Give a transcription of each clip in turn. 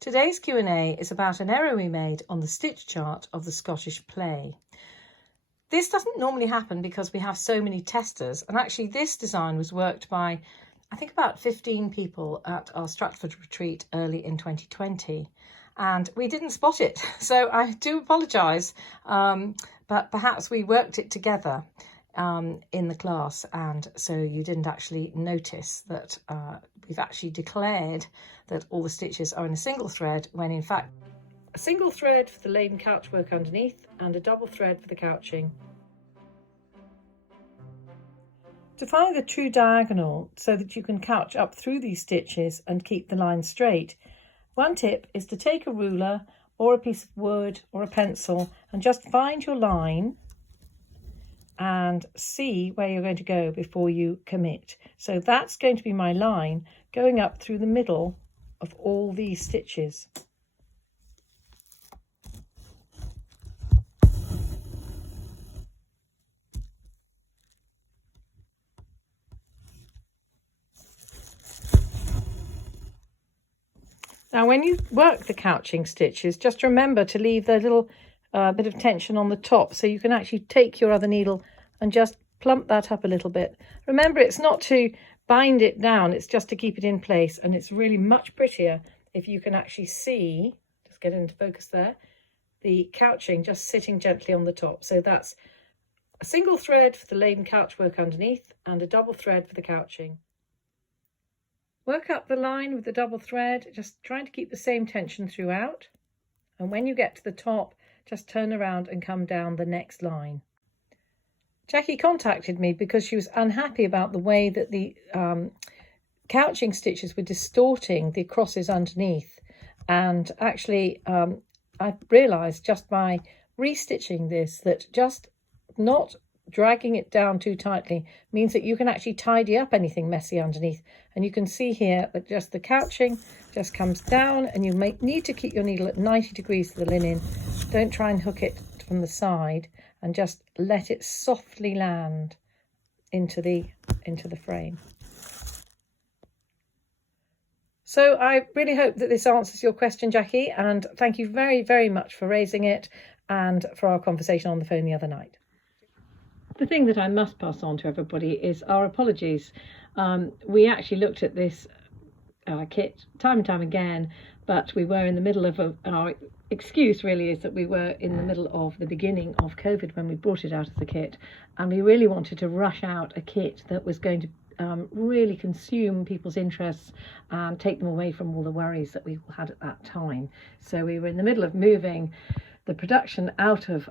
Today's Q&A is about an error we made on the stitch chart of the Scottish play. This doesn't normally happen because we have so many testers, and actually this design was worked by I think about 15 people at our Stratford retreat early in 2020, and we didn't spot it, so I do apologise, but perhaps we worked it together in the class, and so you didn't actually notice that we've actually declared that all the stitches are in a single thread, when in fact a single thread for the laden couch work underneath and a double thread for the couching. To find the true diagonal so that you can couch up through these stitches and keep the line straight, one tip is to take a ruler or a piece of wood or a pencil and just find your line and see where you're going to go before you commit. So that's going to be my line going up through the middle of all these stitches. Now when you work the couching stitches, just remember to leave the little bit of tension on the top, so you can actually take your other needle and just plump that up a little bit. Remember, it's not to bind it down, it's just to keep it in place, and it's really much prettier if you can actually see, just get into focus there, the couching just sitting gently on the top. So that's a single thread for the laden couch work underneath and a double thread for the couching. Work up the line with the double thread, just trying to keep the same tension throughout, and when you get to the top, just turn around and come down the next line. Jackie contacted me because she was unhappy about the way that the couching stitches were distorting the crosses underneath, and actually I realised just by restitching this that just not dragging it down too tightly means that you can actually tidy up anything messy underneath. And you can see here that just the couching just comes down, and you need to keep your needle at 90 degrees to the linen. Don't try and hook it from the side, and just let it softly land into the frame. So I really hope that this answers your question, Jackie, and thank you very, very much for raising it and for our conversation on the phone the other night. The thing that I must pass on to everybody is our apologies. We actually looked at this kit time and time again, but we were in the middle of our excuse really is that we were in the middle of the beginning of COVID when we brought it out as a kit, and we really wanted to rush out a kit that was going to really consume people's interests and take them away from all the worries that we had at that time. So we were in the middle of moving the production out of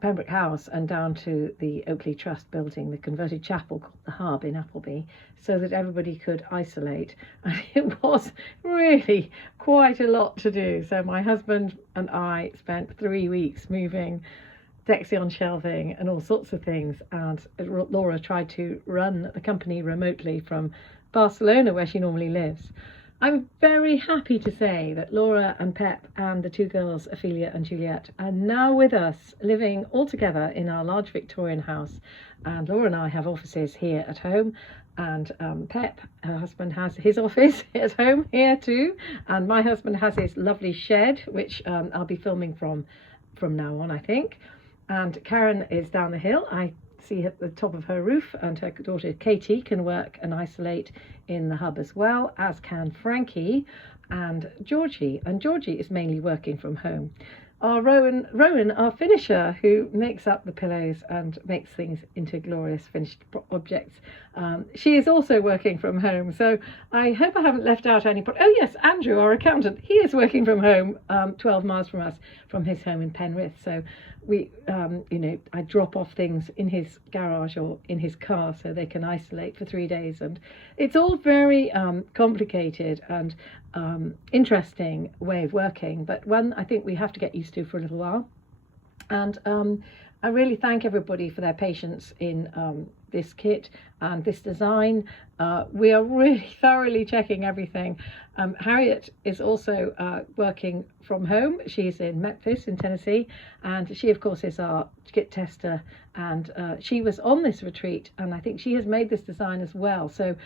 Pembroke House and down to the Oakley Trust building, the converted chapel called the Hub in Appleby, so that everybody could isolate. And it was really quite a lot to do. So my husband and I spent 3 weeks moving Dexy on shelving and all sorts of things, and Laura tried to run the company remotely from Barcelona, where she normally lives. I'm very happy to say that Laura and Pep and the two girls, Ophelia and Juliet, are now with us, living all together in our large Victorian house. And Laura and I have offices here at home, and Pep, her husband, has his office at home here too, and my husband has his lovely shed, which I'll be filming from now on, I think. And Karen is down the hill. I see at the top of her roof, and her daughter Katie can work and isolate in the hub as well, as can Frankie and Georgie. And Georgie is mainly working from home. Our Rowan, our finisher, who makes up the pillows and makes things into glorious finished objects, she is also working from home. So I hope I haven't left out any. Oh yes, Andrew, our accountant, he is working from home, 12 miles from us, from his home in Penrith. So we, I drop off things in his garage or in his car so they can isolate for 3 days, and it's all very complicated and interesting way of working, but one I think we have to get used to for a little while. And I really thank everybody for their patience in this kit and this design. We are really thoroughly checking everything. Harriet is also working from home. She's in Memphis in Tennessee, and she of course is our kit tester, and she was on this retreat, and I think she has made this design as well. So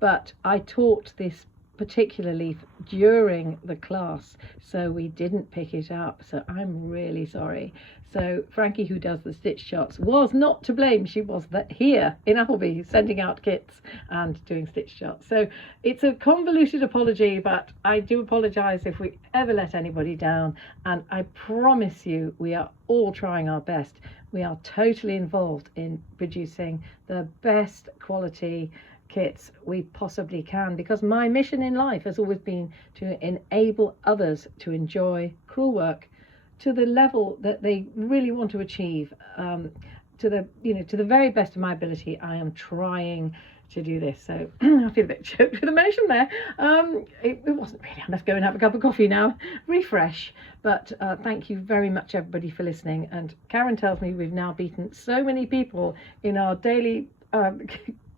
but I taught this particular leaf during the class, so we didn't pick it up. So I'm really sorry. So Frankie, who does the stitch charts, was not to blame. She was here in Appleby sending out kits and doing stitch charts. So it's a convoluted apology, but I do apologise if we ever let anybody down. And I promise you, we are all trying our best. We are totally involved in producing the best quality kits we possibly can, because my mission in life has always been to enable others to enjoy crewel work to the level that they really want to achieve, to the very best of my ability. I am trying to do this. So I feel a bit choked with emotion there. It wasn't really. I must go and have a cup of coffee now, refresh. But thank you very much, everybody, for listening. And Karen tells me we've now beaten so many people in our daily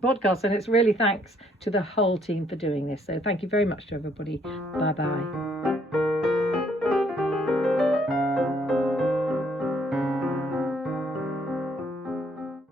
podcast, and it's really thanks to the whole team for doing this. So thank you very much to everybody. Bye bye.